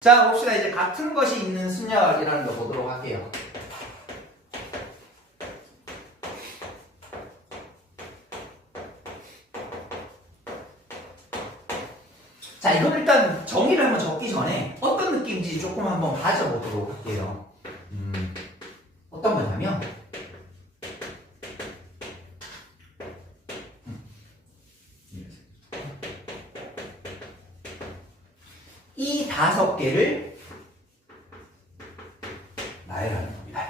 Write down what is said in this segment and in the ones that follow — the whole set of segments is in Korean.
자, 봅시다. 이제 같은 것이 있는 순열이라는 거 보도록 할게요. 자, 이건 일단 정의를 한번 적기 전에 어떤 느낌인지 조금 한번 가져보도록 할게요. 어떤 거냐면, 이 5개를 나열하는 겁니다.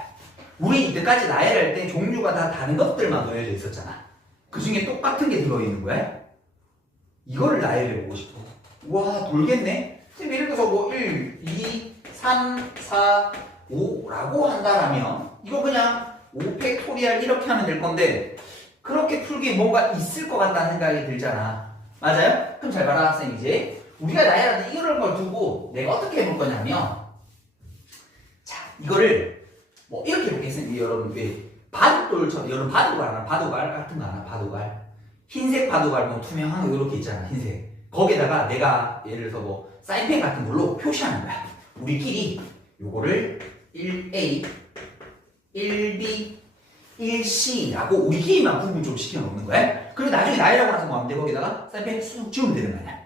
우리 이때까지 나열할 때 종류가 다 다른 것들만 놓여져 있었잖아. 그 중에 똑같은 게 들어있는 거야. 이거를 나열해보고 싶어. 와, 돌겠네? 지금 예를 들어서 뭐 1, 2, 3, 4, 5라고 한다라면 이거 그냥 5팩토리얼 이렇게 하면 될 건데 그렇게 풀기에 뭔가 있을 것 같다는 생각이 들잖아. 맞아요? 그럼 잘 봐라, 학생. 이제 우리가 나열하는 이런 걸 두고 내가 어떻게 해볼 거냐면, 자, 이거를 뭐 이렇게 해보겠습니다. 여러분, 바둑돌처럼, 여러분 바둑알 하나, 바둑알 같은 거 하나, 바둑알. 흰색 바둑알, 뭐 투명한 거 이렇게 있잖아, 흰색. 거기에다가 내가 예를 들어서 뭐 사인펜 같은 걸로 표시하는 거야. 우리끼리 요거를 1A, 1B, 1C라고 우리끼리만 구분 좀 시켜놓는 거야. 그리고 나중에 나열하고 나서 뭐 하면 돼? 거기다가 사인펜 쑥 지우면 되는 거 아니야.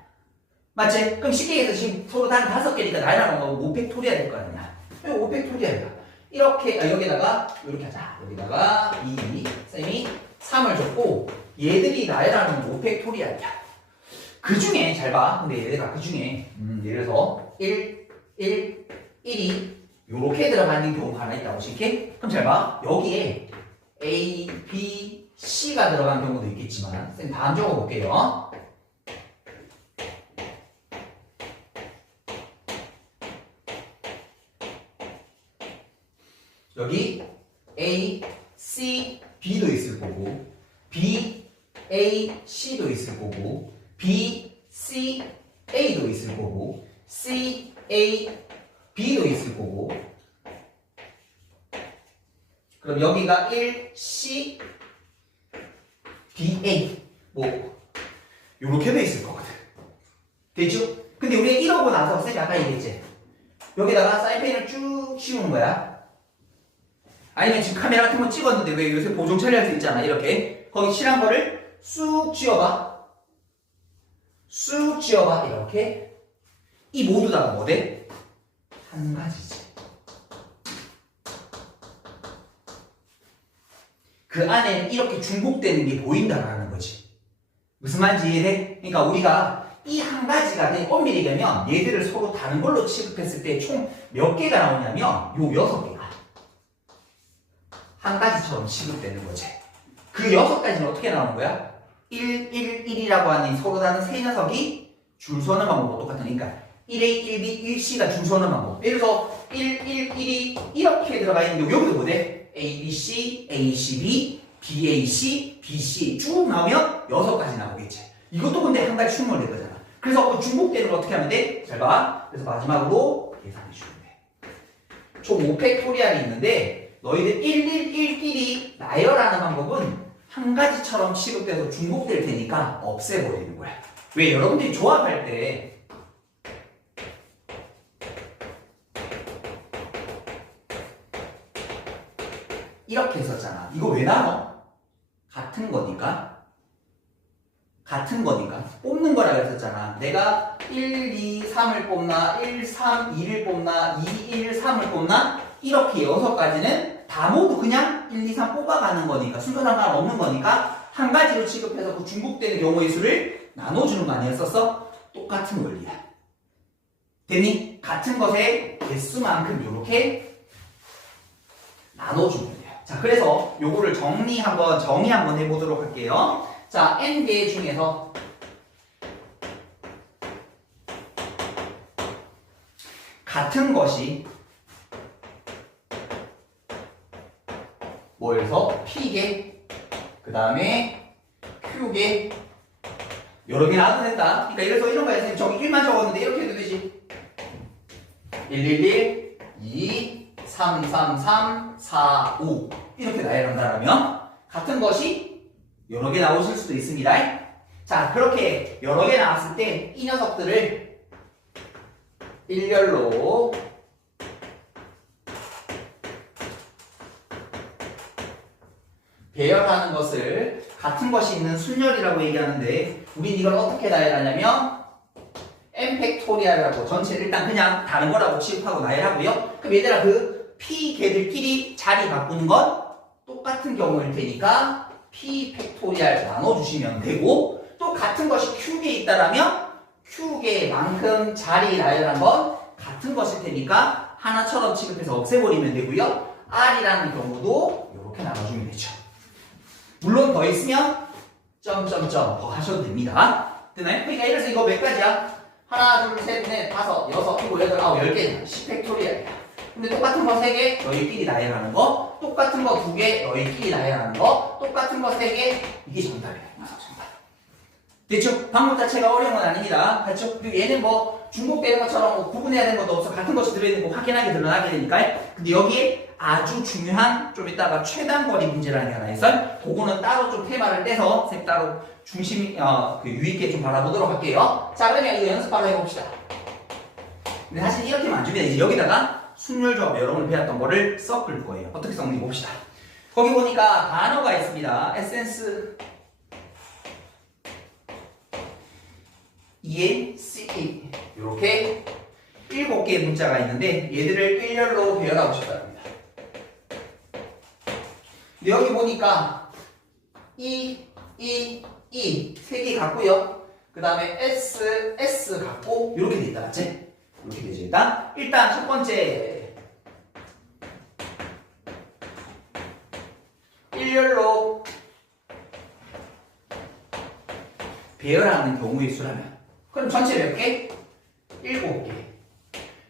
맞지? 그럼 쉽게 해서 지금 서로 단 5개니까 나열하는 거 5팩토리얼 될 거 아니야. 5팩토리얼이야. 이렇게, 여기다가 이렇게 하자. 여기다가 2, 쌤이 3을 줬고 얘들이 나열하는 5팩토리얼이야. 그 중에 잘 봐. 근데 얘네가 그 중에 예를 들어서 1, 1, 1이 요렇게 들어가는 경우가 하나 있다고 칠게. 그럼 잘 봐. 여기에 A, B, C가 들어가는 경우도 있겠지만 쌤 다음 적어볼게요. 여기 A, C, B도 있을 거고 B, A, C도 있을 거고 B, C, A도 있을 거고 C, A, B도 있을 거고 그럼 여기가 1, C, B, A 뭐 요렇게 돼 있을 거거든. 됐죠? 근데 우리가 이러고 나서 쌤이 아까 얘기했지? 여기다가 사인펜을 쭉 씌우는 거야. 아니면 지금 카메라 같은 거 찍었는데 왜 요새 보정 처리할 수 있잖아. 이렇게 거기 칠한 거를 쑥 쥐어봐. 쑥 쥐어봐. 이렇게 이 모두 다가 뭐 돼? 한 가지지. 그 안에는 이렇게 중복되는 게 보인다라는 거지. 무슨 말인지 이해돼? 그러니까 우리가 이 한 가지가 엄밀히 되면 얘들을 서로 다른 걸로 취급했을 때 총 몇 개가 나오냐면 요 6개가 한 가지처럼 취급되는 거지. 그 6가지는 어떻게 나오는 거야? 1, 1, 1이라고 하는 서로 다른 세 녀석이 줄 서는 방법과 똑같으니까 1A, 1B, 1C가 줄 서는 방법. 예를 들어서 1, 1, 1이 이렇게 들어가 있는데 여기도 뭐돼? A, B, C, A, C, B, B, A, C, B, C 쭉 나오면 6가지 나오겠지. 이것도 근데 한 가지 충분히 될 거잖아. 그래서 그 중복되는 거 어떻게 하면 돼? 잘 봐. 그래서 마지막으로 계산해 주면 돼. 총 5팩토리얼이 있는데 너희들 111끼리 나열하는 방법은 한 가지처럼 취급돼서 중복될 테니까 없애버리는 거야. 왜? 여러분들이 조합할 때 이렇게 했었잖아. 이거 왜 나눠? 같은 거니까. 같은 거니까. 뽑는 거라고 했었잖아. 내가 1, 2, 3을 뽑나 1, 3, 2를 뽑나 2, 1, 3을 뽑나 이렇게 6가지는 다 모두 그냥 1, 2, 3 뽑아가는 거니까 순서 상관없는 거니까 한 가지로 취급해서 그 중복되는 경우의 수를 나눠주는 거 아니었었어? 똑같은 원리야. 됐니? 같은 것의 개수만큼 이렇게 나눠주면 돼요. 자, 그래서 요거를 정의 한번 해보도록 할게요. 자, n개 중에서 같은 것이 뭐에서 P개, 그 다음에 Q개 여러 개 나와도 된다. 그러니까 예를 들어서 이런 거야. 선생님 저기 1만 적었는데 이렇게 해도 되지. 111, 2, 3, 3, 3, 4, 5 이렇게 나열한다면 같은 것이 여러 개 나오실 수도 있습니다. 자, 그렇게 여러 개 나왔을 때 이 녀석들을 일렬로 배열하는 것을 같은 것이 있는 순열이라고 얘기하는데 우린 이걸 어떻게 나열하냐면 n 팩토리알이라고 전체를 일단 그냥 다른 거라고 취급하고 나열하고요. 그럼 얘들아 그 p 개들끼리 자리 바꾸는 건 똑같은 경우일 테니까 p 팩토리알 나눠주시면 되고 또 같은 것이 q개에 있다라면 q개만큼 자리 나열한 건 같은 것일 테니까 하나처럼 취급해서 없애버리면 되고요. r이라는 경우도 이렇게 나눠주면 되죠. 물론 더 있으면 점점점 더 하셔도 됩니다. 되나요? 그러니까 예를 들어서 이거 몇 가지야? 하나, 둘, 셋, 넷, 다섯, 여섯, 일곱, 여덟, 아홉, 10개 10팩토리알이야. 근데 똑같은 거 3개 너희끼리 나열하는 거, 똑같은 거 2개 너희끼리 나열하는 거, 똑같은 거 3개 이게 정답이야. 정답. 됐죠? 방법 자체가 어려운 건 아닙니다. 그렇죠? 그리고 얘는 뭐 중복되는 것처럼 뭐 구분해야 되는 것도 없어. 같은 것이 들어있는 거 확연하게 드러나게 되니까. 근데 여기에 아주 중요한 좀 이따가 최단거리 문제라는 게 하나 있어요. 그거는 따로 좀 테마를 떼서 쌤 따로 중심 유의있게 좀 바라보도록 할게요. 자 그러면 이거 연습 바로 해봅시다. 근데 사실 이렇게만 안 주면 이제 여기다가 순열조합 여러분이 배웠던 거를 섞을 거예요. 어떻게 섞는지 봅시다. 거기 보니까 단어가 있습니다. 에센스 ENCE 이렇게 7개의 문자가 있는데 얘들을 일렬로 배열하고 싶다 합니다. 근데 여기 보니까 E, 3개 같고요. 그 다음에 S 같고 이렇게 돼 있다. 맞지? 이렇게 되죠. 일단 첫 번째 일렬로 배열하는 경우의 수라면 그럼 전체 몇 개? 7개.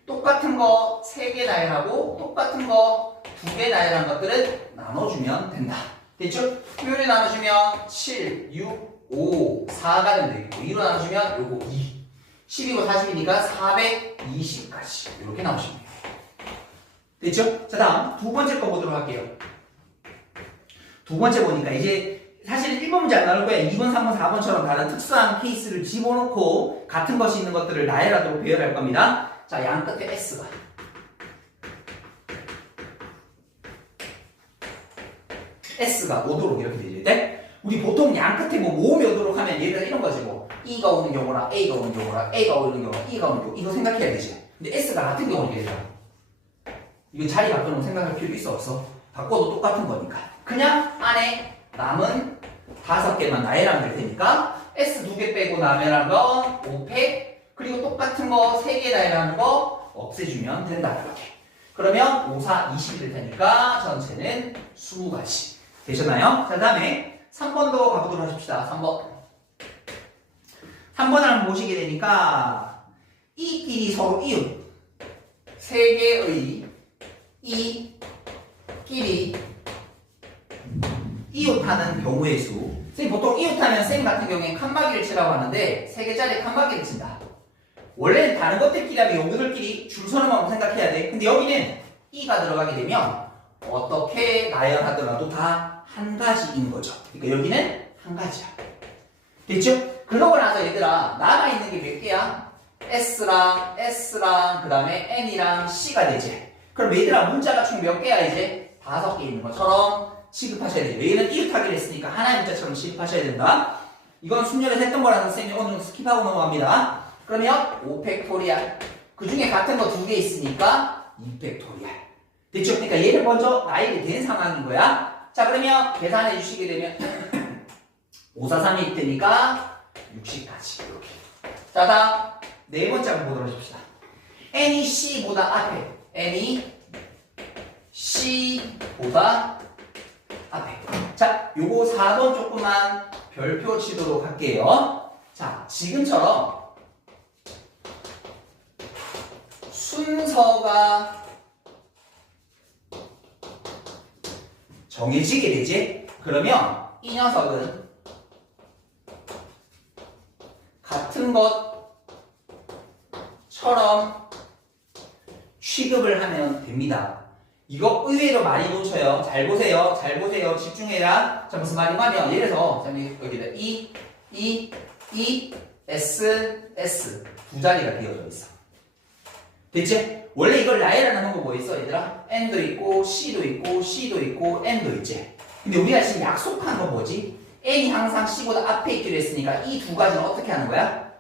똑같은 거 3개 나열하고 똑같은 거 2개 나열한 것들은 나눠주면 된다. 됐죠? 효율이 나눠주면 7, 6, 5, 4가 되면 되겠고 2로 나눠주면 요거 2 10이고 40이니까 420까지 이렇게 나오시면 돼요. 됐죠? 자 다음 두 번째 거 보도록 할게요. 두 번째 보니까 이제 사실 1번 문제 안 나올 거야. 2번, 3번, 4번처럼 다른 특수한 케이스를 집어넣고 같은 것이 있는 것들을 나열하도록 배열할 겁니다. 자, 양 끝에 S가 오도록 이렇게 되죠. 네? 우리 보통 양 끝에 뭐 모음이 오도록 하면 얘가 이런 거지 뭐 E가 오는 경우랑 A가 오는 경우랑 A가 오는 경우랑 E가 오는 경우 이거 생각해야 되지. 근데 S가 같은 경우는 얘들아 이거 자리 바꾸는 거 생각할 필요 있어 없어? 바꿔도 똑같은 거니까 그냥 안에 남은 5개만 나열하면 될 테니까 S 2개 빼고 나열한 거 5팩 그리고 똑같은 거 3개 나열하는 거 없애주면 된다 이렇게. 그러면 5, 4, 20이 될 테니까 전체는 20가지 되셨나요? 자 다음에 3번도 가보도록 하십시다. 3번을 한번 보시게 되니까 이끼리 서로 이웃 3개의 이끼리 이웃하는 경우의 수. 선생님 보통 이웃하면 쌤 같은 경우엔 칸막이를 치라고 하는데 3개짜리 칸막이를 친다. 원래는 다른 것들끼리 하면 요들끼리 줄 서는 방법 생각해야 돼. 근데 여기는 이가 들어가게 되면 어떻게 나열하더라도 다 한 가지인 거죠. 그러니까 여기는 한 가지야. 됐죠? 그러고 나서 얘들아 남아있는 게 몇 개야? S랑 그 다음에 N이랑 C가 되지. 그럼 얘들아 문자가 총 몇 개야 이제? 5개 있는 것처럼 취급하셔야 돼요. 얘는 이웃하기로 했으니까 하나의 문자처럼 취급하셔야 된다. 이건 순열에서 했던 거라서 선생님이 어느 정도 스킵하고 넘어갑니다. 그러면 5팩토리알. 그 중에 같은 거 2개 있으니까 2팩토리알. 됐죠? 그러니까 얘를 먼저 나열이 된 상황인 거야. 자, 그러면 계산해 주시게 되면 5, 4, 3이 되니까 60까지. 이렇게. 자, 다음 네 번째 한번 보도록 하십시다. N이 C보다 앞에. N이 C보다 앞에. 자, 요거 4번 조금만 별표 치도록 할게요. 자, 지금처럼 순서가 정해지게 되지? 그러면 이 녀석은 같은 것처럼 취급을 하면 됩니다. 이거 의외로 많이 놓쳐요. 잘 보세요. 잘 보세요. 집중해라. 자, 무슨 말이냐면 예를 들어서 여기다 E, S 두 자리가 되어져 있어. 됐지? 원래 이걸 나열하는 방법 뭐 있어 얘들아? n도 있고 c도 있고 c도 있고 n도 있지. 근데 우리가 지금 약속한 건 뭐지? n이 항상 c보다 앞에 있기로 했으니까 이 두 가지는 어떻게 하는 거야?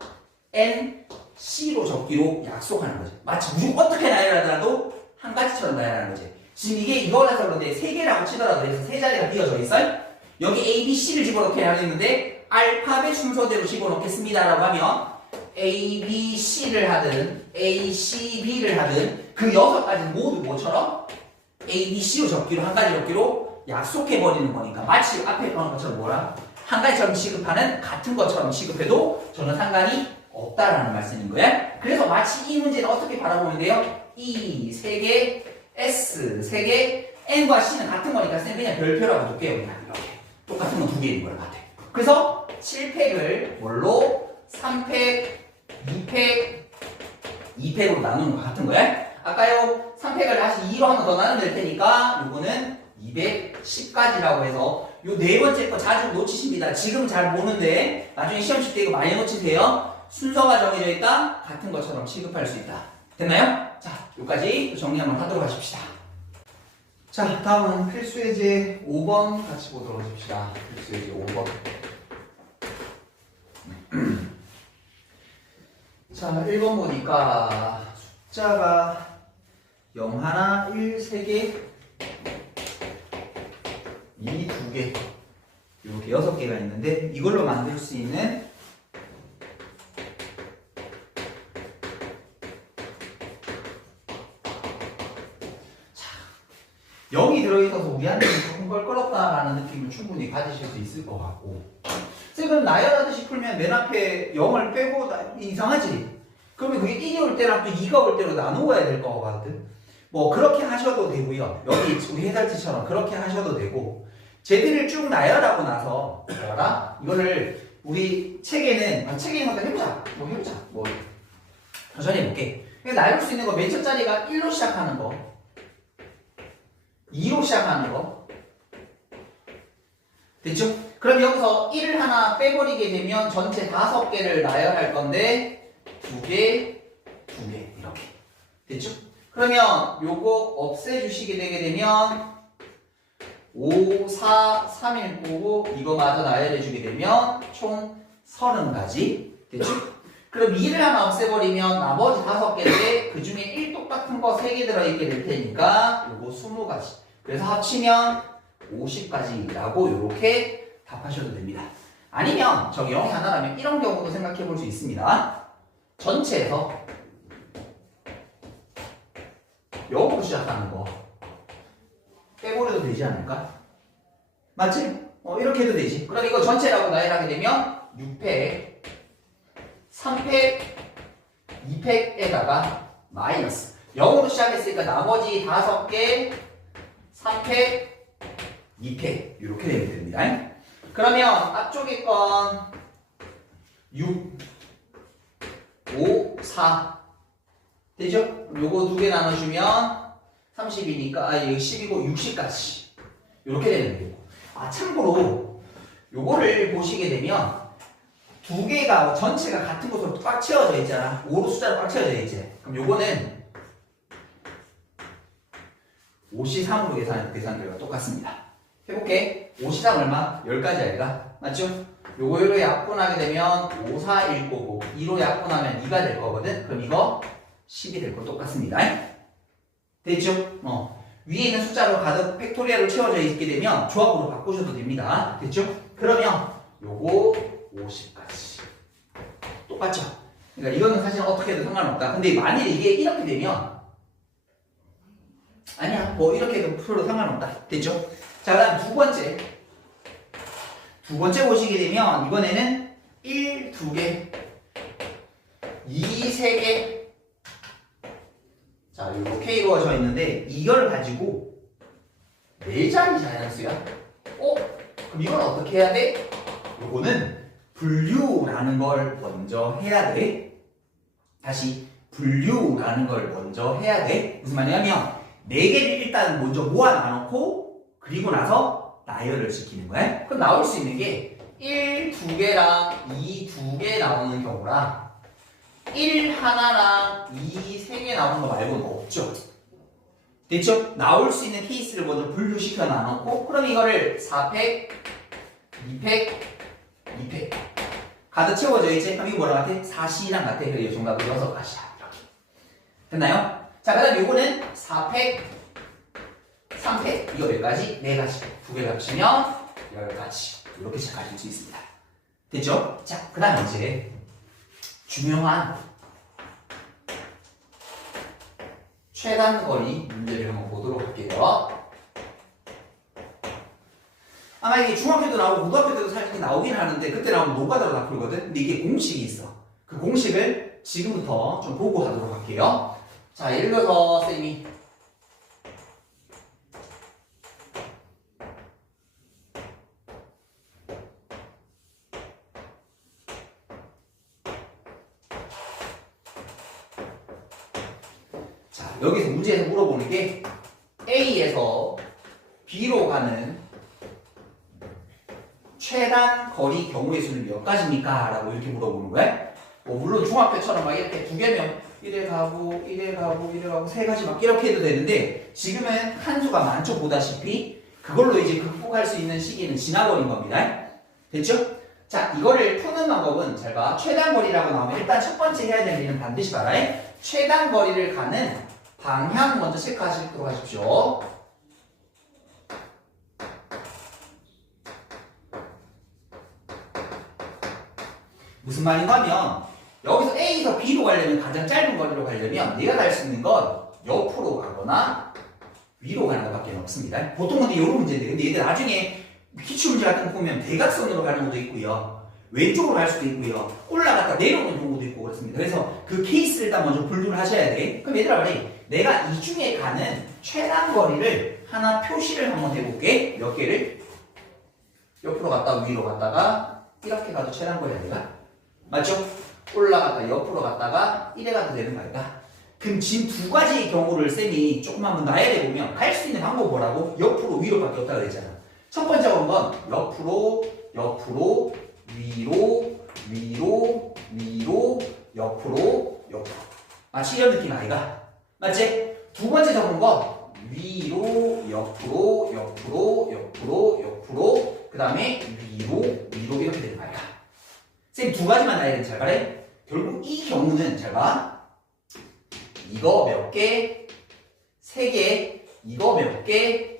n, c로 적기로 약속하는 거지. 마치 무조건 어떻게 나열하더라도 한 가지처럼 나열하는 거지. 지금 이게 이거라서 그런데 세 개라고 치더라도 그래서 세 자리가 비어져 있어. 여기 A, B, C를 집어넣게 하는데 알파벳 순서대로 집어넣겠습니다라고 하면 A, B, C를 하든 A, C, B를 하든 그 6가지는 모두 뭐처럼 A, B, C로 적기로 한 가지 적기로 약속해버리는 거니까 마치 앞에 그런 것처럼 뭐라 한 가지처럼 취급하는 같은 것처럼 취급해도 전혀 상관이 없다라는 말씀인 거야. 그래서 마치 이 문제는 어떻게 바라보면 돼요? E 3개, S 3개, N과 C는 같은 거니까 쌤 그냥 별표라고 둘게요. 그냥 이렇게 똑같은 건 2개인 걸 같아. 그래서 7팩을 뭘로? 3팩, 2팩, 2팩으로 나누는 것 같은 거야. 아까요 3팩을 다시 2로 한 번 더 나누면 될 테니까 요거는 210까지라고 해서 요 네 번째 거 자주 놓치십니다. 지금 잘 보는데 나중에 시험 칠 때 이거 많이 놓치세요. 순서가 정해져 있다. 같은 것처럼 취급할 수 있다. 됐나요? 자, 여기까지 정리 한번 하도록 하십시다. 자, 다음은 필수예제 5번 같이 보도록 하십시다. 필수예제 5번. 자, 1번 보니까 숫자가 0, 1, 1, 3개, 2, 2개 이렇게 6개가 있는데 이걸로 만들 수 있는 자, 0이 들어있어서 우리한테는 조금 껄끄럽다라는 느낌을 충분히 가지실 수 있을 것 같고 쌤은 나열하듯이 풀면 맨 앞에 0을 빼고 이상하지? 그러면 그게 1이 올 때랑 또 2가 올 때로 나누어야 될 것 같거든. 뭐 그렇게 하셔도 되고요. 여기 우리 해설지처럼 그렇게 하셔도 되고 쟤들을 쭉 나열하고 나서 뭐라? 이거를 우리 책에는 책에 있는 것도 해보자. 뭐 천천히 해볼게. 나열 수 있는 거 맨 첫 자리가 1로 시작하는 거 2로 시작하는 거 됐죠? 그럼 여기서 1을 하나 빼버리게 되면 전체 5개를 나열할 건데 2개, 2개 이렇게 됐죠? 그러면 요거 없애주시게 되게 되면 5, 4, 3일 거고 이거 마저 나열해주게 되면 총 30가지 됐죠? 그럼 2를 하나 없애버리면 나머지 5개인데 그 중에 1 똑같은 거 3개 들어있게 될 테니까 요거 20가지 그래서 합치면 50가지라고 이렇게 답하셔도 됩니다. 아니면 저기 0이 하나라면 이런 경우도 생각해 볼 수 있습니다. 전체에서 0으로 시작하는 거 빼버려도 되지 않을까? 맞지? 이렇게 해도 되지. 그럼 이거 전체라고 나열하게 되면 6팩, 3팩, 2팩에다가 마이너스 0으로 시작했으니까 나머지 5개 3팩, 2팩 이렇게 되면 됩니다. 그러면 앞쪽에 건 6, 5, 4 되죠? 요거 2개 나눠주면 30이니까 이거 10이고 60까지 이렇게 되는 거고 참고로 요거를 보시게 되면 2개가 전체가 같은 곳으로 꽉 채워져 있잖아. 5로 숫자로 꽉 채워져 있지. 그럼 요거는 53으로 계산 결과 똑같습니다. 해볼게. 53 얼마? 10가지 아이가? 맞죠? 요거로 약분하게 되면 5, 4, 1 거고 2로 약분하면 2가 될 거거든? 그럼 이거 10이 될 거 똑같습니다. 됐죠? 위에 있는 숫자로 가득 팩토리얼로 채워져 있게 되면 조합으로 바꾸셔도 됩니다. 됐죠? 그러면 요거 50까지 똑같죠? 그러니까 이거는 사실 어떻게 해도 상관없다. 근데 만일에 이게 이렇게 되면 아니야 뭐 이렇게 해도 풀어도 상관없다. 됐죠? 자 그다음 두 번째 보시게 되면 이번에는 1, 2개 2, 3개 자 이렇게 이루어져 있는데 이걸 가지고 4자리 자연수야. 그럼 이건 어떻게 해야 돼? 요거는 분류라는 걸 먼저 해야 돼. 다시 분류라는 걸 먼저 해야 돼. 무슨 말이냐면 4개를 일단 먼저 모아 놔놓고 그리고 나서 나열을 시키는 거야. 그럼 나올 수 있는 게 1, 2개랑 2, 2개 나오는 경우랑 1 하나랑 2 3개 나오는 거 말고는 없죠. 됐죠? 나올 수 있는 케이스를 먼저 분류시켜 놔놓고 그럼 이거를 4팩, 2팩, 2팩 가득 채워져 있지? 그럼 이거 뭐랑 같아? 4C랑 같아. 그래서 정답은 6가지야. 이렇게. 됐나요? 자, 그 다음 요거는 4팩, 3팩. 이거 몇 가지? 4가지. 2개 합치면 10가지. 이렇게 잘 가질 수 있습니다. 됐죠? 자, 그 다음 이제 중요한 최단거리 문제를 한번 보도록 할게요. 아마 이게 중학교 때도 나오고 고등학교 때도 사실 나오긴 하는데 그때 나오면 노가다로 다 풀거든. 근데 이게 공식이 있어. 그 공식을 지금부터 좀 보고 하도록 할게요. 자, 예를 들어서 쌤이 자, 여기서 문제에서 물어보는 게 A에서 B로 가는 최단 거리 경우의 수는 몇 가지입니까? 라고 이렇게 물어보는 거야. 뭐 물론 중학교처럼 막 이렇게 2개면 1에 가고 1에 가고 1에 가고 3가지 막 이렇게 해도 되는데 지금은 한 수가 많죠. 보다시피 그걸로 이제 극복할 수 있는 시기는 지나버린 겁니다. 됐죠? 자, 이거를 푸는 방법은 잘 봐. 최단 거리라고 나오면 일단 첫 번째 해야 될 일은 반드시 봐라. 최단 거리를 가는 방향 먼저 체크하시도록 하십시오. 무슨 말인가 하면 여기서 A에서 B로 가려면 가장 짧은 거리로 가려면 내가 갈 수 있는 건 옆으로 가거나 위로 가는 것밖에 없습니다. 보통 근데 이런 문제인데 근데 얘들 나중에 기출문제 같은 거 보면 대각선으로 가는 것도 있고요. 왼쪽으로 갈 수도 있고요. 올라갔다 내려오는 경우도 있고 그렇습니다. 그래서 그 케이스를 일단 먼저 분류를 하셔야 돼. 그럼 얘들아 말해 내가 이 중에 가는 최단 거리를 하나 표시를 한번 해볼게. 몇 개를 옆으로 갔다가 위로 갔다가 이렇게 가도 최단 거리 아니가? 맞죠? 올라갔다 옆으로 갔다가 이래 가도 되는 거 아닌가? 그럼 지금 두 가지의 경우를 쌤이 조금 한번 나열해 보면 갈 수 있는 방법 뭐라고? 옆으로 위로밖에 없다고 그랬잖아. 첫 번째 건 옆으로 옆으로 위로 위로 위로 옆으로 옆으로 마치 이런 느낌 아이가? 맞지? 두 번째 적은 건 위로 옆으로 옆으로 옆으로 옆으로 그 다음에 위로 위로 이렇게 되는 거 아이가? 쌤 두 가지만 나열해 잘 봐래? 결국 이 경우는 잘 봐. 이거 몇 개, 3개, 이거 몇 개,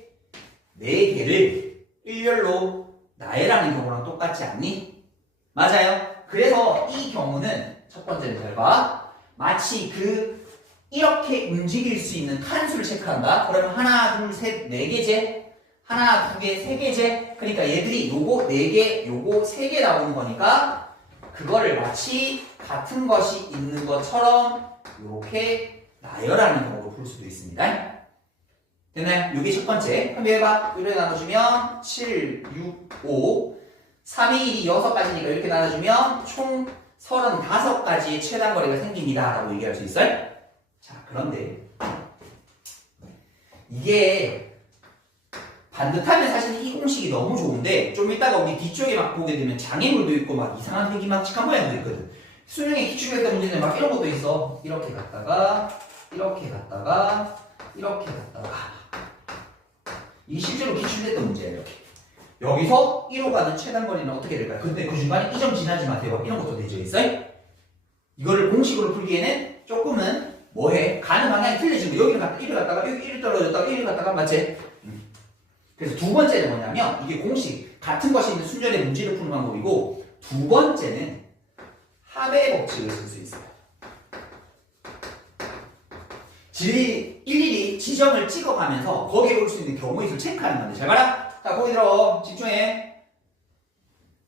4개를 일렬로 나열하는 경우랑 똑같지 않니? 맞아요. 그래서 이 경우는 첫 번째는 잘 봐. 마치 이렇게 움직일 수 있는 칸수를 체크한다. 그러면 하나, 둘, 셋, 4개제, 하나, 두 개, 3개제. 그러니까 얘들이 요거 4개, 요거 3개 나오는 거니까 그거를 마치 같은 것이 있는 것처럼 이렇게 나열하는 경우로 볼 수도 있습니다. 됐나요? 이게 첫 번째. 그럼 해봐. 이렇게 나눠주면 7, 6, 5 3이 1이 6가지니까 이렇게 나눠주면 총 35가지의 최단 거리가 생깁니다 라고 얘기할 수 있어요. 자, 그런데 이게 반듯하면 사실 이 공식이 너무 좋은데 좀 이따가 우리 뒤쪽에 막 보게 되면 장애물도 있고 막 이상한 회기막직한 모양도 있거든. 수능에 기출했던 문제는 막 이런 것도 있어. 이렇게 갔다가 이렇게 갔다가 이렇게 갔다가 이 실제로 기출했던 문제예요. 이렇게 여기서 1호 가는 최단 거리는 어떻게 될까요? 근데 그 중간에 이 점 지나지 마세요. 이런 것도 되죠 있어요? 이거를 공식으로 풀기에는 조금은 뭐해? 가는 방향이 틀려진 거. 여기를 갔다 1을 갔다가 여기 1을 떨어졌다가 1을 갔다가 맞지? 그래서 두 번째는 뭐냐면 이게 공식 같은 것이 있는 순전의 문제를 푸는 방법이고 두 번째는 합의 법칙을 쓸 수 있어요. 일일이 지점을 찍어가면서 거기에 올 수 있는 경우의 수를 체크하는 건데 잘 봐라. 자, 거기 들어. 집중해.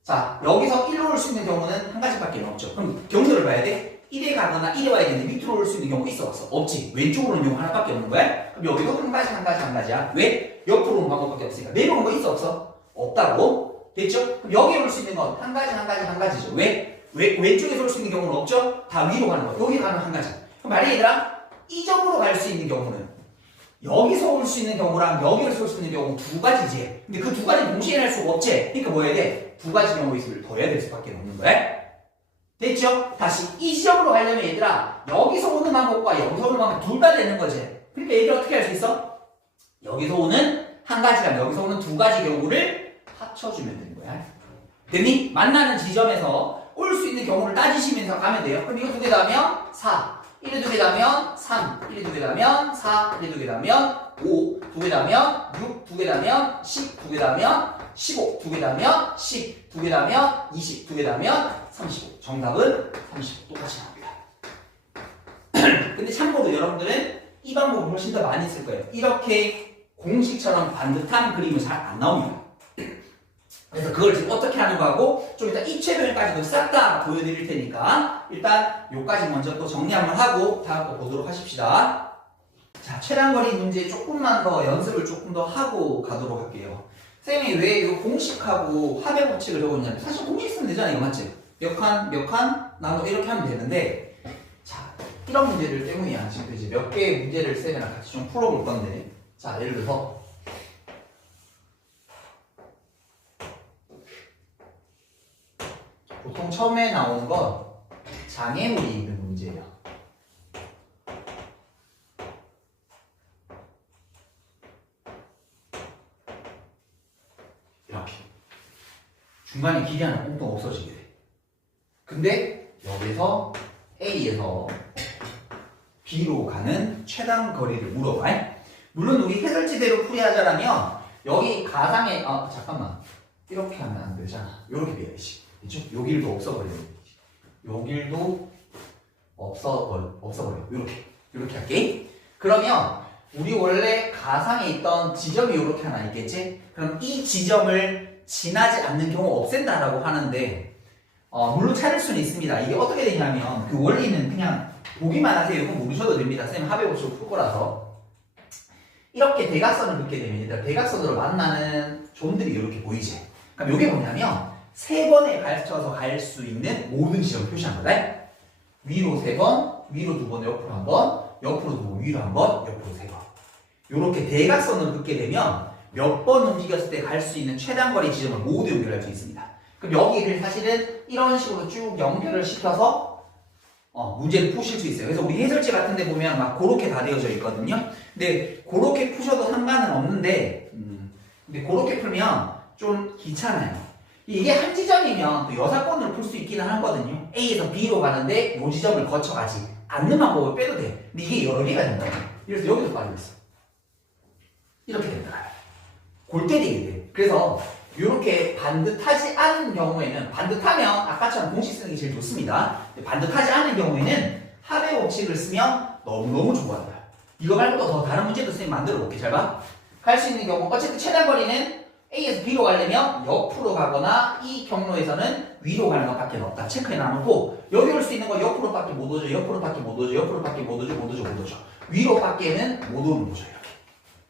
자, 여기서 1로 올 수 있는 경우는 한 가지밖에 없죠. 그럼 경로를 봐야 돼. 1에 가거나 1에 와야 되는데 밑으로 올 수 있는 경우 있어 없어? 없지. 왼쪽으로 오는 경우 하나밖에 없는 거야. 그럼 여기도 한 가지 한 가지 한 가지야. 왜? 옆으로 오는 방법밖에 없으니까. 내려오는 거 있어 없어? 없다고? 됐죠? 그럼 여기에 올 수 있는 건 한 가지 한 가지 한 가지죠. 왜? 왼쪽에서 올 수 있는 경우는 없죠? 다 위로 가는 거. 여기 가는 한 가지. 그럼 말해 얘들아, 이 점으로 갈 수 있는 경우는 여기서 올 수 있는 경우랑 여기서 올 수 있는 경우 두 가지지. 근데 그 두 가지는 동시에 할 수가 없지. 그러니까 뭐 해야 돼? 두 가지 경우의 수를 더해야 될 수밖에 없는 거야. 됐죠? 다시 이 지점으로 가려면 얘들아 여기서 오는 방법과 여기서 오는 방법 둘 다 되는 거지. 그러니까 얘들 어떻게 할 수 있어? 여기서 오는 한 가지랑 여기서 오는 두 가지 경우를 합쳐주면 되는 거야. 됐니? 만나는 지점에서 올 수 있는 경우를 따지시면서 가면 돼요. 그럼 이거 두 개 더하면 4, 1에 두 개 더하면 3, 1에 두 개 더하면 4, 1에 두 개 더하면 5, 두 개 더하면 6, 두 개 더하면 10, 두 개 더하면 15, 두 개 더하면 10, 두 개 더하면 20, 두 개 더하면 35. 정답은 35. 똑같이 나옵니다. 근데 참고로 여러분들은 이 방법을 훨씬 더 많이 쓸 거예요. 이렇게 공식처럼 반듯한 그림은 잘 안 나옵니다. 그래서 그걸 지금 어떻게 하는 거하고 좀 이따 입체변까지도 싹 다 보여드릴 테니까 일단 요까지 먼저 또 정리 한번 하고 다음 거 보도록 하십시다. 자, 최단거리 문제 조금만 더 연습을 조금 더 하고 가도록 할게요. 쌤이 왜 이 공식하고 합의 법칙을 적었냐면 사실 공식 쓰면 되잖아요, 맞지? 몇 칸 나눠 이렇게 하면 되는데 자, 이런 문제들 때문이야. 지금 이제 몇 개의 문제를 쌤이랑 같이 좀 풀어볼 건데 자, 예를 들어서 보통 처음에 나오는 건 장애물이 있는 문제예요. 이렇게 중간에 길이 하나 꽁꽁 없어지게 돼. 근데 여기서 A에서 B로 가는 최단 거리를 물어봐. 물론 우리 해설지대로 풀이하자라면 여기 가상의 잠깐만 이렇게 하면 안 되잖아. 이렇게 돼야지. 그렇죠? 요 길도 없어버려. 요 길도 없어버려. 요렇게 할게. 그러면 우리 원래 가상에 있던 지점이 이렇게 하나 있겠지? 그럼 이 지점을 지나지 않는 경우 없앤다라고 하는데 물론 찾을 수는 있습니다. 이게 어떻게 되냐면 그 원리는 그냥 보기만 하세요. 이건 모르셔도 됩니다. 쌤 합의 법칙을 풀 거라서 이렇게 대각선을 긋게 되면 얘들아 대각선으로 만나는 점들이 이렇게 보이지? 그럼 이게 뭐냐면 세 번에 걸쳐서 갈 수 있는 모든 지점을 표시한 거다. 위로 세 번, 위로 두 번, 옆으로 한 번, 옆으로 두 번, 위로 한 번, 옆으로 세 번. 이렇게 대각선을 긋게 되면 몇 번 움직였을 때 갈 수 있는 최단거리 지점을 모두 연결할 수 있습니다. 그럼 여기를 사실은 이런 식으로 쭉 연결을 시켜서 문제를 푸실 수 있어요. 그래서 우리 해설지 같은 데 보면 막 그렇게 다 되어져 있거든요. 근데 그렇게 푸셔도 상관은 없는데 근데 그렇게 풀면 좀 귀찮아요. 이게 한 지점이면 또 여사건으로 풀 수 있기는 하거든요. A에서 B로 가는데 이 지점을 거쳐가지 않는 방법을 빼도 돼. 근데 이게 여러 개가 된다. 그래서 여기서 빠져있어. 이렇게 된다. 골 때리게 돼. 그래서 이렇게 반듯하지 않은 경우에는 반듯하면 아까처럼 공식 쓰는 게 제일 좋습니다. 반듯하지 않은 경우에는 합의 법칙을 쓰면 너무너무 좋아요. 이거 말고도 더 다른 문제도 선생님 만들어 볼게. 잘 봐. 갈 수 있는 경우 어쨌든 최단거리는 A에서 B로 가려면 옆으로 가거나 이 경로에서는 위로 가는 것밖에 없다. 체크해 놔놓고 여기 올 수 있는 거 옆으로밖에 못 오죠. 옆으로밖에 못 오죠. 옆으로밖에 못 오죠. 못 오죠. 못 오죠. 위로밖에는 못 오는 거죠. 이렇게.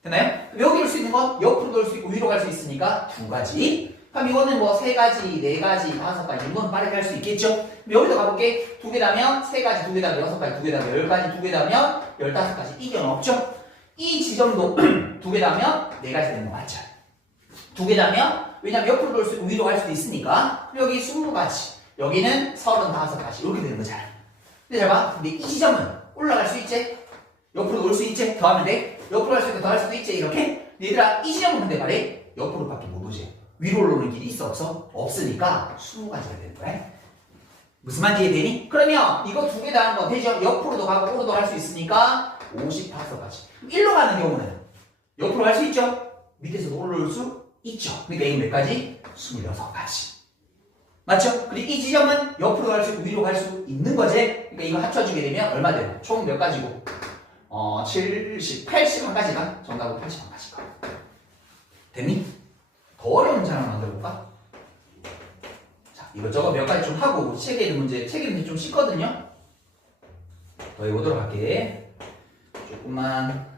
됐나요? 여기 올 수 있는 건 옆으로도 올 수 있고 위로 갈 수 있으니까 두 가지. 그럼 이거는 뭐 세 가지, 네 가지, 다섯 가지 이건 빠르게 할 수 있겠죠? 여기도 가볼게. 두 개 다면 세 가지, 두 개 다면 여섯 가지, 두 개 다면 열 가지, 두 개 다면 15가지. 이견 없죠? 이 지점도 두 개 다면 네 가지 되는 거 맞죠? 두 개 다면 왜냐면 옆으로 돌 수 있고 위로 갈 수도 있으니까 여기 20가지 여기는 35가지 이렇게 되는 거잖아. 근데 잘 봐. 근데 이 지점은 올라갈 수 있지? 옆으로 올 수 있지? 더하면 돼? 옆으로 갈 수 있고 더할 수도 있지? 이렇게? 얘들아 이 지점은 근데 말해 옆으로밖에 못 오지. 위로 올라오는 길이 있어 없어? 없으니까 20가지가 되는 거야. 무슨 말인지 이해되니? 그러면 이거 두 개 다 하는 건 되죠? 옆으로도 가고 오로도 할 수 있으니까 55가지. 일로 가는 경우는 옆으로 갈 수 있죠? 밑에서도 올라올 수 있죠. 그러니까 이게 몇 가지? 26가지. 맞죠? 그리고 이 지점은 옆으로 갈 수 있고 위로 갈 수 있는 거지. 그러니까 이거 합쳐주게 되면 얼마 돼요? 총 몇 가지고? 70, 81가지가 정답은 81가지가. 됐니? 더 어려운 문제 하나 만들어볼까? 자, 이것저것 몇 가지 좀 하고 책에 있는 문제 좀 쉽거든요? 더 해보도록 할게. 조금만.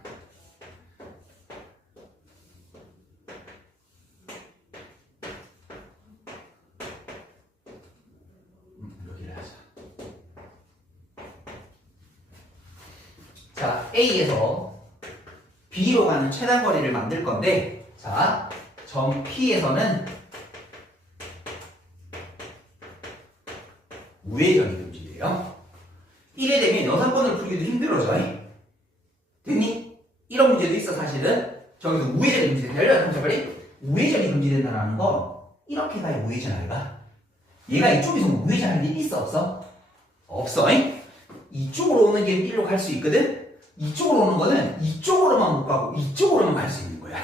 자, A에서 B로 가는 최단 거리를 만들 건데, 자, 점 P에서는 우회전이 금지돼요. 이래 되면 6번을 풀기도 힘들어져. 됐니? 이런 문제도 있어 사실은. 저기서 우회전이 금지된다. 열려 잠깐만. 우회전이 금지된다는 건 이렇게 가야 우회전 알가? 얘가 이쪽에서 뭐 우회전할 일 있어 없어? 없어. 이쪽으로 오는 길은 일로 갈 수 있거든? 이쪽으로 오는 거는 이쪽으로만 못 가고 이쪽으로만 갈 수 있는 거야.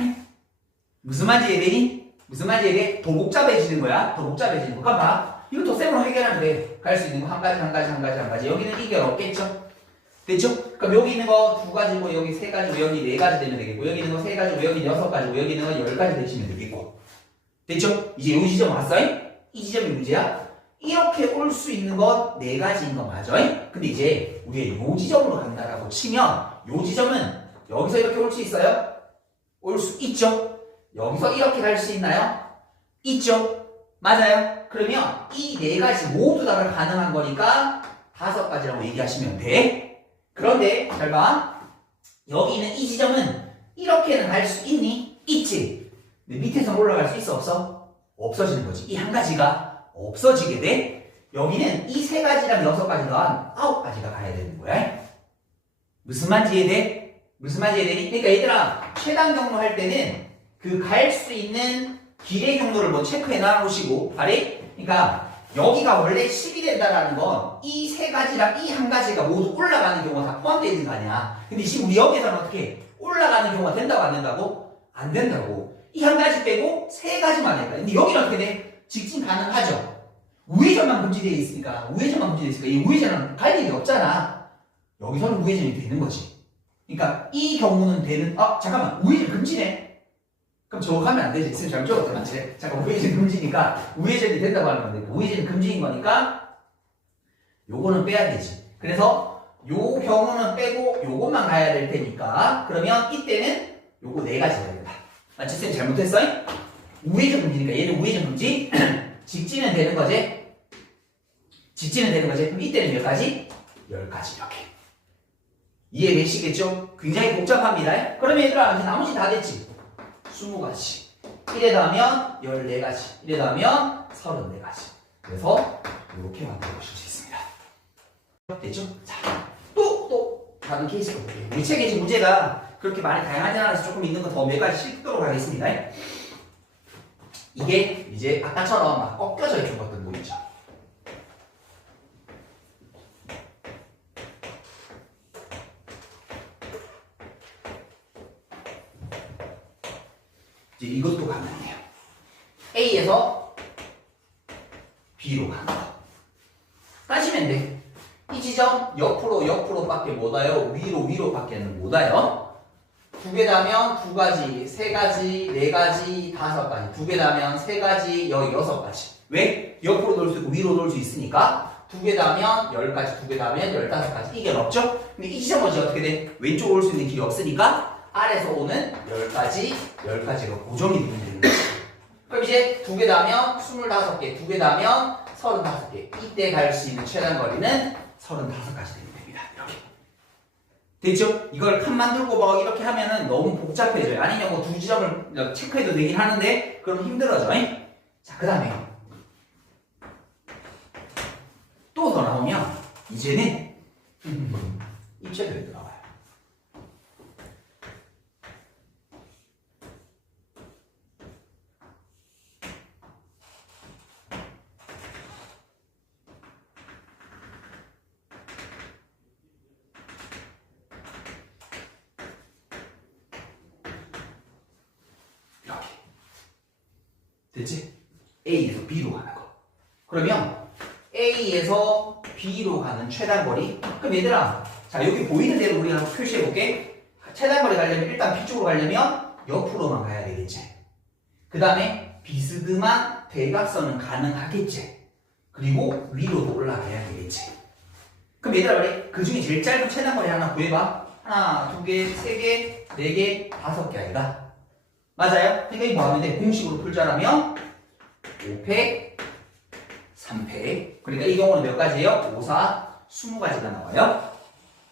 무슨 말인지 이해되니? 무슨 말인지 이해돼? 더 복잡해지는 거야. 더 복잡해지는 거. 그럼 봐. 이거 덧셈으로 해결하면 돼. 갈 수 있는 거 한 가지 한 가지 한 가지 한 가지. 여기는 이결 없겠죠? 됐죠? 그럼 여기 있는 거 2가지고 여기 3가지고 여기 4가지 되면 되겠고 여기 있는 거 3가지고 여기 6가지고 여기 있는 거 10가지 되시면 되겠고. 됐죠? 이제 요 지점 왔어? 이 지점이 문제야? 이렇게 올 수 있는 건 4가지인 거 맞아? 근데 이제 우리가 요 지점으로 간다라고 치면 요 지점은 여기서 이렇게 올 수 있어요? 올 수 있죠? 여기서 이렇게 갈 수 있나요? 있죠? 맞아요? 그러면 이 4가지 모두 다 가능한 거니까 5가지라고 얘기하시면 돼. 그런데 잘 봐. 여기 있는 이 지점은 이렇게는 갈 수 있니? 있지. 근데 밑에서 올라갈 수 있어 없어? 없어지는 거지. 이 한 가지가 없어지게 돼. 여기는 이 3가지랑 6가지 더한 9가지가 가야 되는 거야. 무슨 말인지 이해돼? 무슨 말인지 이해되니? 그러니까 얘들아 최단 경로 할 때는 그 갈 수 있는 길의 경로를 뭐 체크해 놔보시고 발이 그러니까 여기가 원래 10이 된다라는 건 이 3가지랑 이 한 가지가 모두 올라가는 경우가 다 포함되어 있는 거 아니야. 근데 지금 우리 여기서는 어떻게 올라가는 경우가 된다고 안 된다고? 안 된다고. 이 한 가지 빼고 3가지만 될까? 근데 여기는 어떻게 돼? 직진 가능하죠. 우회전만 금지되어 있으니까 우회전만 금지되어 있으니까 이 우회전은 갈 일이 없잖아. 여기서는 우회전이 되는 거지. 그러니까 이 경우는 되는 잠깐만 우회전 금지네. 그럼 저거 가면 안 되지. 지금 잘못 적었다 맞지? 잠깐 우회전 금지니까 우회전이 된다고 하면 안 돼. 우회전이 금지인 거니까 요거는 빼야 되지. 그래서 요 경우는 빼고 요것만 가야 될 테니까 그러면 이때는 요거 4가지 해야 된다. 맞지? 쌤 잘못했어? 우회전 금지니까 얘는 우회전 금지 직진은 되는 거지? 직진은 되는 거지? 그럼 이때는 몇 가지? 10가지 이렇게. 이해되시겠죠? 굉장히 복잡합니다. 그러면 얘들아 이제 나머지 다 됐지? 20가지. 1에 더하면 14가지. 1에 더하면 34가지. 그래서 이렇게 만들어 보실 수 있습니다. 됐죠? 자, 또 다른 케이스가 볼게요. 우리 책에 지금 문제가 그렇게 많이 다양하지 않아서 조금 있는 거 더 몇 가지 씹도록 하겠습니다. 이게 이제 아까처럼 막 꺾여져 있는 것들 보이죠? 이제 이것도 가능해요. A에서 B로 가는 거. 따지면 돼. 이 지점 옆으로 밖에 못 와요. 위로 밖에는 못 와요. 2개 더하면 2가지, 3가지, 4가지, 5가지. 2개 더하면 3가지, 여기 6가지. 왜? 옆으로 돌 수 있고 위로 돌 수 있으니까 2개 더하면 10가지, 2개 더하면 15가지. 이게 없죠? 근데 이 지점은 어떻게 돼? 왼쪽으로 올 수 있는 길이 없으니까 아래에서 오는 10가지가 고정이 되는 거지. 그럼 이제 2개 더하면 25개, 2개 더하면 35개. 이때 갈 수 있는 최단 거리는 35가지 됩니다. 이렇게. 됐죠? 이걸 칸만 들고 막 이렇게 하면은 너무 복잡해져요. 아니면 뭐 2지점을 체크해도 되긴 하는데 그럼 힘들어져. 자, 그 다음에 또 더 나오면 이제는 입체들이 들어가요. 됐지? A에서 B로 가는 거. 그러면 A에서 B로 가는 최단거리. 그럼 얘들아, 자 여기 보이는 대로 우리가 한번 표시해 볼게. 최단거리 가려면 일단 B 쪽으로 가려면 옆으로만 가야 되겠지. 그 다음에 비스듬한 대각선은 가능하겠지. 그리고 위로도 올라가야 되겠지. 그럼 얘들아 그래, 그 중에 제일 짧은 최단거리 하나 구해봐. 하나, 2개, 3개, 4개, 5개 아이가? 맞아요? 그러니까 이거 뭐 하면 돼? 공식으로 풀자라면 5팩, 3팩. 그러니까 이 경우는 몇 가지예요? 5, 4, 20가지가 나와요.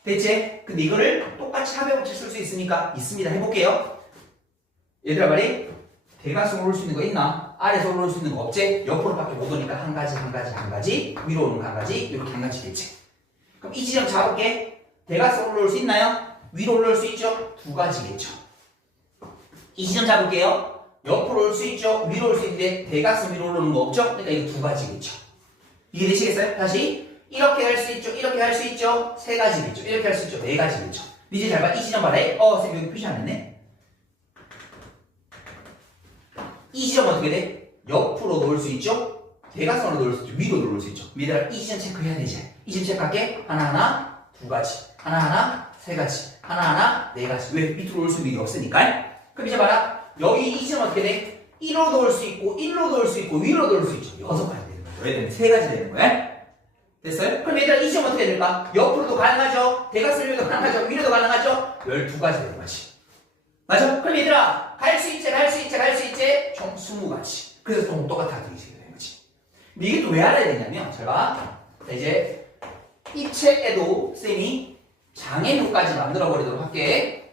됐지? 근데 이거를 똑같이 합에 붙여 쓸 수 있습니까? 있습니다. 해볼게요. 얘들아 말이 대각선으로 올 수 있는 거 있나? 아래에서 올라올 수 있는 거 없지? 옆으로밖에 못 오니까 한 가지 위로 오는 거 한 가지 이렇게 한 가지겠지. 그럼 이 지점 잡을게. 대각선 올라올 수 있나요? 위로 올라올 수 있죠? 두 가지겠죠. 이 지점 잡을게요. 옆으로 올 수 있죠? 위로 올 수 있는데 대각선 위로 올라오는 거 없죠? 그러니까 이거 두 가지겠죠. 이해되시겠어요? 다시 이렇게 할 수 있죠? 이렇게 할 수 있죠? 세 가지겠죠. 이렇게 할 수 있죠? 네 가지겠죠. 이제 잘 봐. 이 지점 봐라. 선생님 여기 표시 안 했네. 이 지점 어떻게 돼? 옆으로 놓을 수 있죠? 대각선으로 놓을 수 있죠? 위로 놓을 수 있죠? 얘들아 이 지점 체크해야 되지. 이 지점 체크할게. 하나하나 두 가지, 하나하나 세 가지, 하나하나 네 가지. 왜? 밑으로 올 수 있는 게 없으니까. 그럼 이제 봐라. 여기 이 지점 어떻게 돼? 1로 놓을 수 있고 1로 놓을 수 있고 위로 놓을 수 있죠. 여섯 가지 되는 거야. 왜 되면 세 가지 되는 거야. 됐어요? 그럼 얘들아 이 지점 어떻게 될까? 옆으로도 가능하죠? 대각선 위로도 가능하죠? 위로도 가능하죠? 12가지 되는 거지. 맞아? 그럼 얘들아 갈 수 있지 총 20가지. 그래서 좀 똑같아 되게 되는 거지. 근데 이게 또 왜 알아야 되냐면 잘 봐. 자, 이제 이 책에도 쌤이 장애물까지 만들어 버리도록 할게.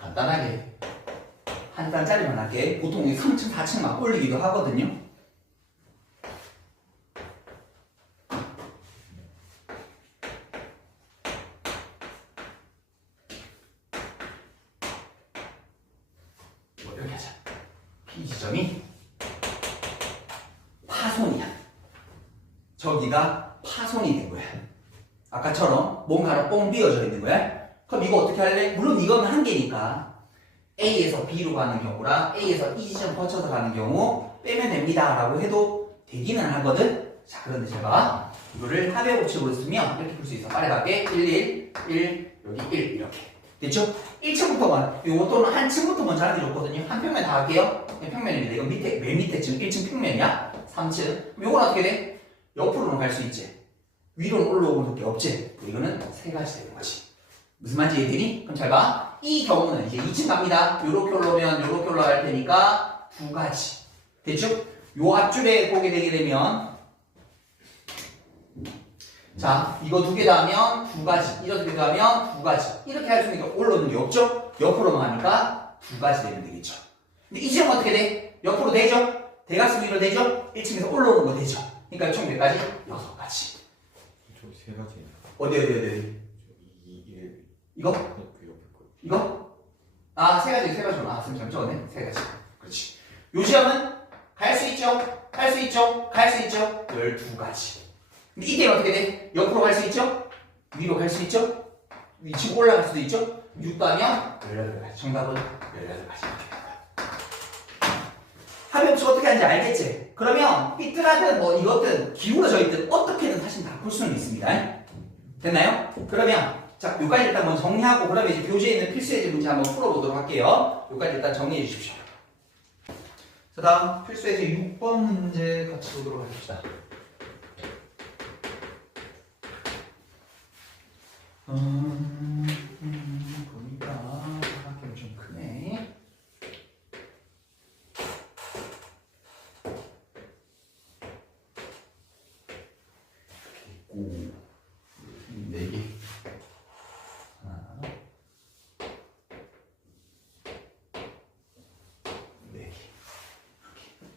간단하게 한 단짜리만 할게. 보통 3층, 4층 막 올리기도 하거든요. 이렇게 하자. P 지점이 파손이야. 저기가 파손이 된 거야. 아까처럼 뭔가 뻥 비어져 있는 거야. 그럼 이거 어떻게 할래? 물론 이건 한 개니까 A에서 B로 가는 경우랑 A에서 이 지점 거쳐서 가는 경우 빼면 됩니다 라고 해도 되기는 하거든. 자, 그런데 제가 이거를 합의 법칙으로 쓰면 이렇게 풀 수 있어. 빨리 갈게. 1, 여기 1 이렇게 됐죠? 1층부터 이것도는 한 층부터 먼저 하는 게 좋거든요. 한 평면 다 할게요. 평면입니다. 이거 밑에 맨 밑에 지금 1층 평면이야. 3층. 그럼 이건 어떻게 돼? 옆으로는 갈 수 있지. 위로는 올라오는 게 없지. 이거는 세 가지 되는 거지. 무슨 말인지 이해되니? 그럼 잘 봐. 이 경우는 이제 2층 갑니다. 요렇게 올라오면 요렇게 올라갈 테니까 두 가지. 됐죠? 요 앞줄에 보게 되게 되면 자, 이거 두 개 더하면 두 가지. 이거 두 개 더하면 두 가지. 이렇게 할 수 있는 게 올라오는 게 없죠? 옆으로만 하니까 두 가지 되면 되겠죠. 근데 이 지점 어떻게 돼? 옆으로 되죠? 대각선 위로 되죠? 1층에서 올라오는 거 되죠? 그러니까 총 몇 가지? 6가지. 세 가지. 어디? 이거? 이거? 아, 세 가지구나. 아, 쌤 적었네. 세 가지. 그렇지. 요 시험은 갈 수 있죠? 12가지. 근데 이때 어떻게 돼? 옆으로 갈 수 있죠? 위로 갈 수 있죠? 위층 올라갈 수도 있죠? 6 더하면 18가지. 정답은 18가지. 합의 법칙 어떻게 하는지 알겠지? 그러면 삐뚤하든 뭐 이것든 기울어져 있든 어떻게든 사실 다 풀 수는 있습니다. 됐나요? 그러면 자, 요까지 일단 먼저 정리하고 그다음에 이제 교재에 있는 필수 예제 문제 한번 풀어보도록 할게요. 요까지 일단 정리해 주십시오. 자, 다음 필수 예제 6번 문제 같이 보도록 하겠습니다. 보니까 사각형이 좀 크네. 있고 4개.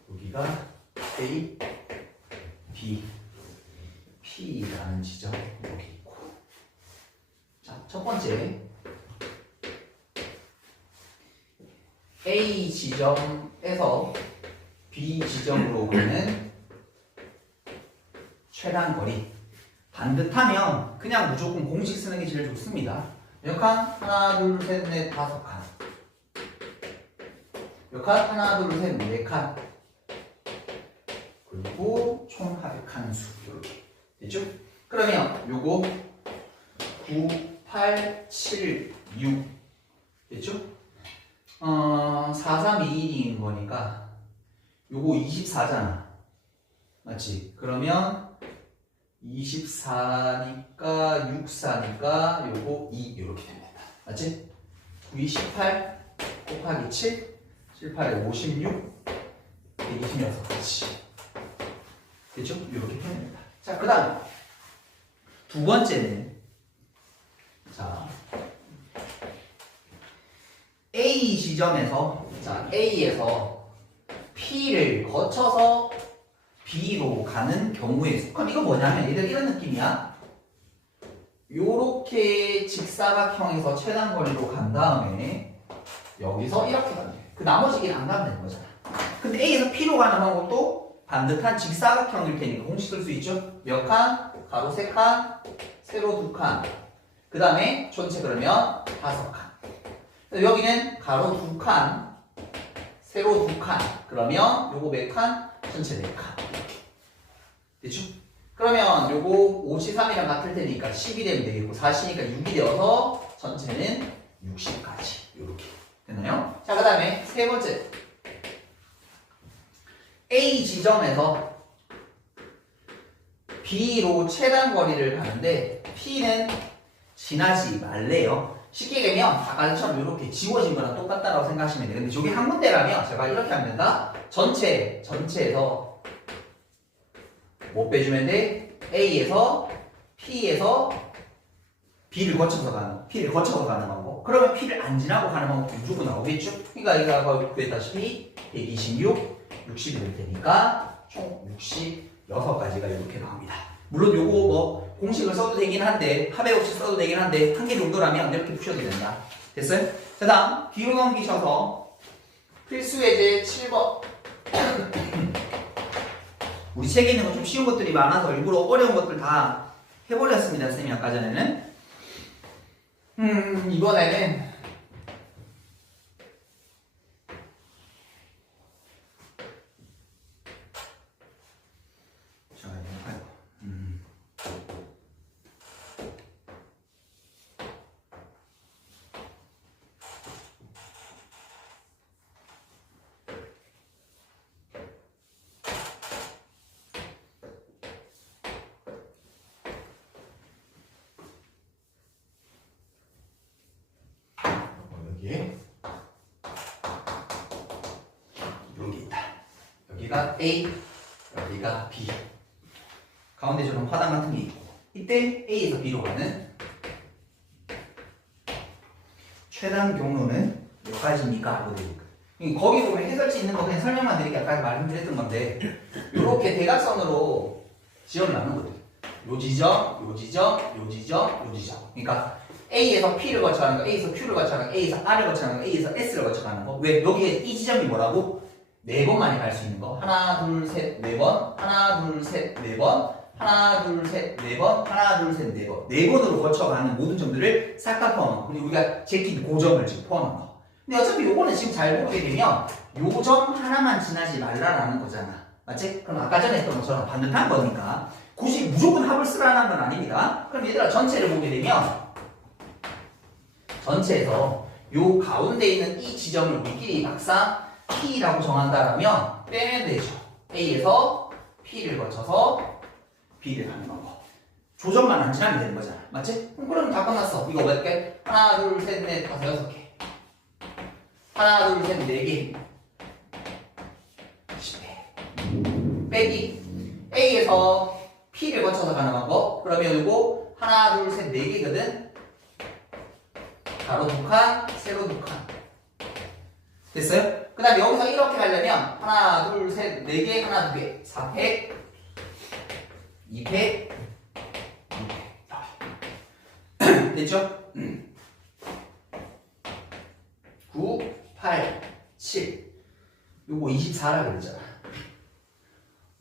여기가 A, B, P라는 지점 여기 있고. 자, 첫 번째 A 지점에서 B 지점으로 가는 최단 거리. 반듯하면 그냥 무조건 공식 쓰는 게 제일 좋습니다. 몇 칸? 하나, 둘, 셋, 넷, 5칸. 몇 칸? 하나, 둘, 셋, 4칸. 그리고 총 합의 수 이렇게 됐죠? 그러면 요거 9, 8, 7, 6 됐죠? 4, 3, 2, 1인 거니까 요거 24잖아. 맞지? 그러면 24니까 64니까 요거 2 이렇게 됩니다. 맞지? 9이 18 곱하기 7 78에 56 126 그렇지. 됐죠? 이렇게 됩니다. 자, 그 다음 두 번째는 자 A 지점에서 자 A에서 P를 거쳐서 B로 가는 경우에 수. 그럼 이거 뭐냐면 얘들 이런 느낌이야. 요렇게 직사각형에서 최단 거리로 간 다음에 여기서 이렇게 가면 돼. 그 나머지 길 안 가면 되는 거잖아. 근데 A에서 P로 가는 방법도 반듯한 직사각형일 테니까 공식 쓸 수 있죠. 몇 칸? 가로 3칸, 세로 2칸. 그 다음에 전체 그러면 5칸. 여기는 가로 2칸, 세로 2칸. 그러면 요거 몇 칸? 전체 4칸. 됐죠? 그러면 요거 53이랑 같을 테니까 10이 되면 되겠고 40이니까 6이 되어서 전체는 60까지 요렇게 됐나요? 자, 그 다음에 세 번째 A 지점에서 B로 최단 거리를 가는데 P는 지나지 말래요. 쉽게 얘기하면 아까처럼 이렇게 지워진 거랑 똑같다라고 생각하시면 돼요. 근데 저게 한 군데라면 제가 이렇게 하면 된다. 전체에서 뭐 빼주면 돼? A에서 P에서 B를 거쳐서 가는 방법. 그러면 P를 안 지나고 가는 방법도 무조건 나오겠죠? 그러니까 이거 구했다시피 126, 60이 될 테니까 총 66가지가 이렇게 나옵니다. 물론 요거 뭐 공식을 써도 되긴 한데 합의 법칙 써도 되긴 한데 한 개 정도라면 이렇게 푸셔도 된다. 됐어요? 자, 다음 뒤로 넘기셔서 필수 예제 7번. 우리 책에 있는 건 좀 쉬운 것들이 많아서 일부러 어려운 것들 다 해버렸습니다. 쌤이 아까 전에는. 이번에는 여기에 이런 게 있다. 여기가 A, 여기가 B. 가운데 저런 화단 같은 게 있고 이때 A에서 B로 가는 최단 경로는 몇 가지입니까? 하고 되니까 거기 보면 해설지 있는 거 그냥 설명만 드리게 아까 말씀드렸던 건데 이렇게 대각선으로 지점을 나눈 거예요. 요 지점, 요 지점, 요 지점, 요 지점. 그러니까 A에서 P를 거쳐가는 거, A에서 Q를 거쳐가는 거, A에서 R을 거쳐가는 거, A에서 S를 거쳐가는 거. 왜 여기에 이 지점이 뭐라고? 4번만에 갈 수 있는 거. 하나, 둘, 셋, 4번. 하나, 둘, 셋, 4번. 하나, 둘, 셋, 4번. 하나, 둘, 셋, 4번. 4번으로 거쳐가는 모든 점들을 싹다 포함한 거. 그리고 우리가 제낀 고점을 지금 포함한 거. 근데 어차피 요거는 지금 잘 보게 되면 요 점 하나만 지나지 말라라는 거잖아. 맞지? 그럼 아까 전에 했던 것처럼 반듯한 거니까 굳이 무조건 합을 쓰라는 건 아닙니다. 그럼 얘들아 전체를 보게 되면 전체에서 요 가운데 있는 이 지점을 우리끼리 막상 P라고 정한다라면 빼면 되죠. A에서 P를 거쳐서 B를 가는 거. 조점만 안 지나면 되는 거잖아. 맞지? 그럼 다 끝났어. 이거 몇 개? 하나, 둘, 셋, 넷, 다섯, 6개. 하나, 둘, 셋, 4개. 10개. 빼기. A에서 P를 거쳐서 가는 방법. 그러면 이거 하나, 둘, 셋, 4개거든. 가로 2칸, 세로 2칸. 됐어요? 그 다음에 여기서 이렇게 가려면 하나, 둘, 셋, 4개, 하나, 2개. 4팩, 2팩, 6팩. 됐죠? 9, 8, 7. 요거 24라고 그랬잖아.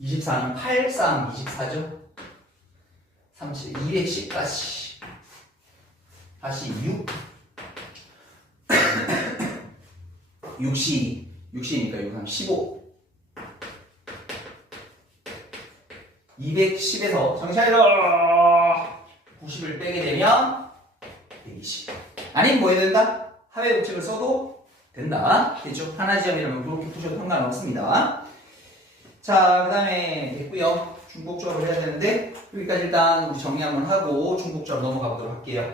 24는 8, 3, 24죠? 37, 210까지. 다시 6. 60이니까 6, 3, 15. 210에서 정시하려 90을 빼게 되면 120. 아니면 뭐 해야 된다? 합의 법칙을 써도 된다. 됐죠? 하나 지점이라면 그렇게 푸셔도 상관없습니다. 자, 그 다음에 됐고요. 중복조합을 해야 되는데 여기까지 일단 우리 정리 한번 하고 중복조합 넘어가 보도록 할게요.